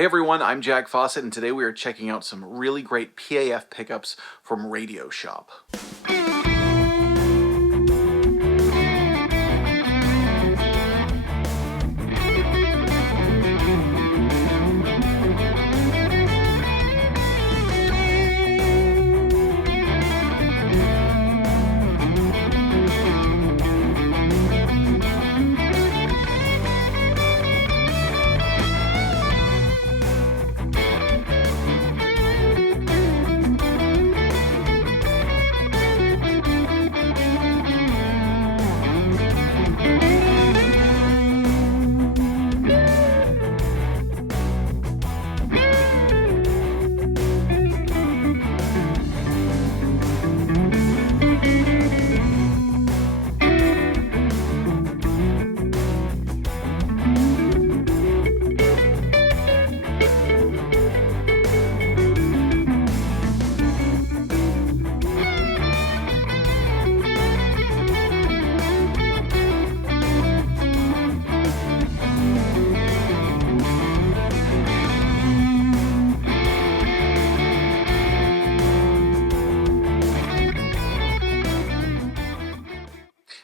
Hey everyone, I'm Jack Fossett, and today we are checking out some really great PAF pickups from Radioshop.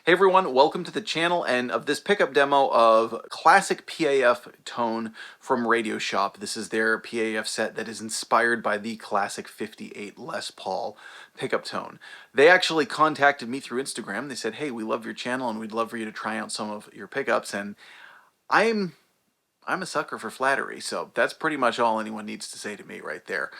Hey everyone, welcome to the channel and of this pickup demo of classic PAF tone from Radioshop. This is their PAF set that is inspired by the classic 58 Les Paul pickup tone. They actually contacted me through Instagram. They said, hey, we love your channel and we'd love for you to try out some of your pickups. And I'm a sucker for flattery, so that's pretty much all anyone needs to say to me right there.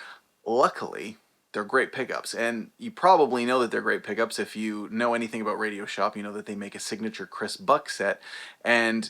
Luckily, they're great pickups, and you probably know that they're great pickups. If you know anything about Radioshop, you know that they make a signature Chris Buck set, and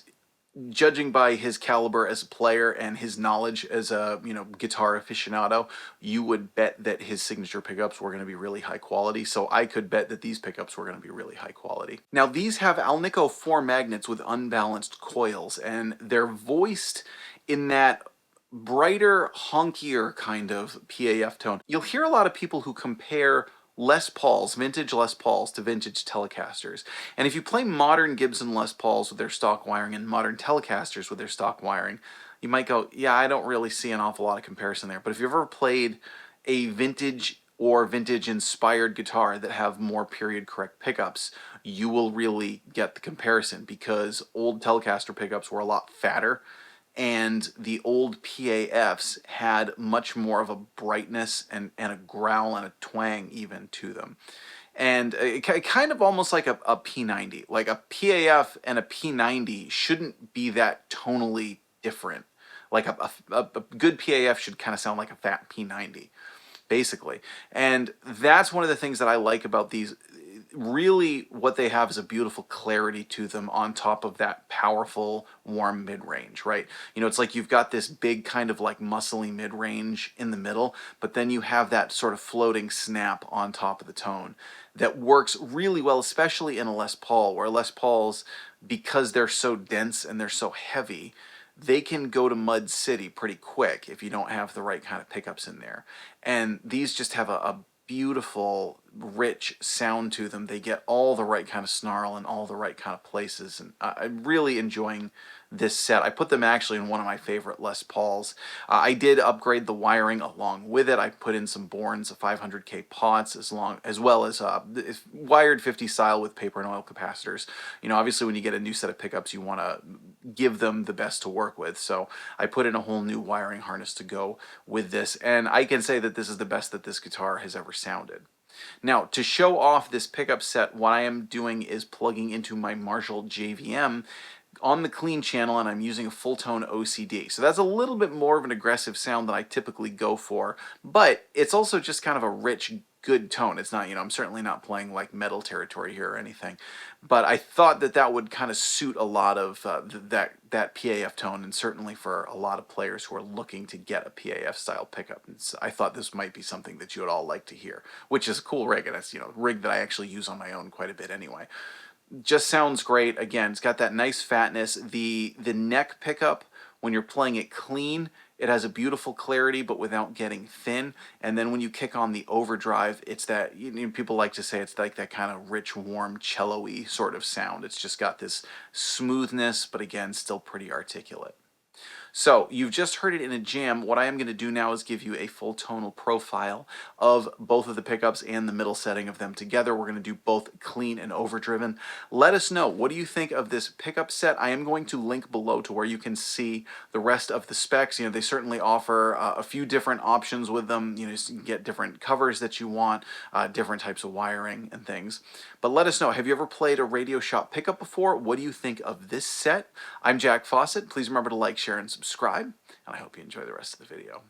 judging by his caliber as a player and his knowledge as a guitar aficionado, you would bet that his signature pickups were going to be really high quality. So I could bet that these pickups were going to be really high quality. Now these have Alnico 4 magnets with unbalanced coils, and they're voiced in that brighter, honkier kind of PAF tone. You'll hear a lot of people who compare Les Pauls, vintage Les Pauls, to vintage Telecasters. And if you play modern Gibson Les Pauls with their stock wiring and modern Telecasters with their stock wiring, you might go, yeah, I don't really see an awful lot of comparison there. But if you've ever played a vintage or vintage-inspired guitar that have more period-correct pickups, you will really get the comparison, because old Telecaster pickups were a lot fatter, and the old PAFs had much more of a brightness and a growl and a twang even to them. And kind of almost like a P90. Like a PAF and a P90 shouldn't be that tonally different. Like a good PAF should kind of sound like a fat P90, basically. And that's one of the things that I like about these. Really, what they have is a beautiful clarity to them on top of that powerful, warm mid-range, right? You know, it's like you've got this big kind of like muscly mid-range in the middle, but then you have that sort of floating snap on top of the tone that works really well, especially in a Les Paul, where Les Pauls, because they're so dense and they're so heavy, they can go to Mud City pretty quick if you don't have the right kind of pickups in there. And these just have a beautiful, rich sound to them. They get all the right kind of snarl in all the right kind of places, and I'm really enjoying this set. I put them actually in one of my favorite Les Pauls. I did upgrade the wiring along with it. I put in some Bournes 500K pots as well as wired 50 style with paper and oil capacitors. You know, obviously when you get a new set of pickups, you want to give them the best to work with. So I put in a whole new wiring harness to go with this, and I can say that this is the best that this guitar has ever sounded. Now, to show off this pickup set, what I am doing is plugging into my Marshall JVM on the clean channel, and I'm using a Fulltone OCD. So that's a little bit more of an aggressive sound than I typically go for, but it's also just kind of a rich, good tone. It's not, I'm certainly not playing like metal territory here or anything, but I thought that that would kind of suit a lot of that PAF tone, and certainly for a lot of players who are looking to get a PAF style pickup. And so I thought this might be something that you would all like to hear, which is a cool rig, and it's, a rig that I actually use on my own quite a bit anyway. Just sounds great. Again, it's got that nice fatness. The neck pickup, when you're playing it clean, it has a beautiful clarity but without getting thin. And then when you kick on the overdrive, it's that, people like to say it's like that kind of rich, warm, cello-y sort of sound. It's just got this smoothness, but again, still pretty articulate. So you've just heard it in a jam. What I am going to do now is give you a full tonal profile of both of the pickups and the middle setting of them together. We're going to do both clean and overdriven. Let us know, what do you think of this pickup set? I am going to link below to where you can see the rest of the specs. You know, they certainly offer a few different options with them. You know, so you can get different covers that you want, different types of wiring and things. But let us know, have you ever played a Radioshop pickup before? What do you think of this set? I'm Jack Fossett. Please remember to like, share, and subscribe, and I hope you enjoy the rest of the video.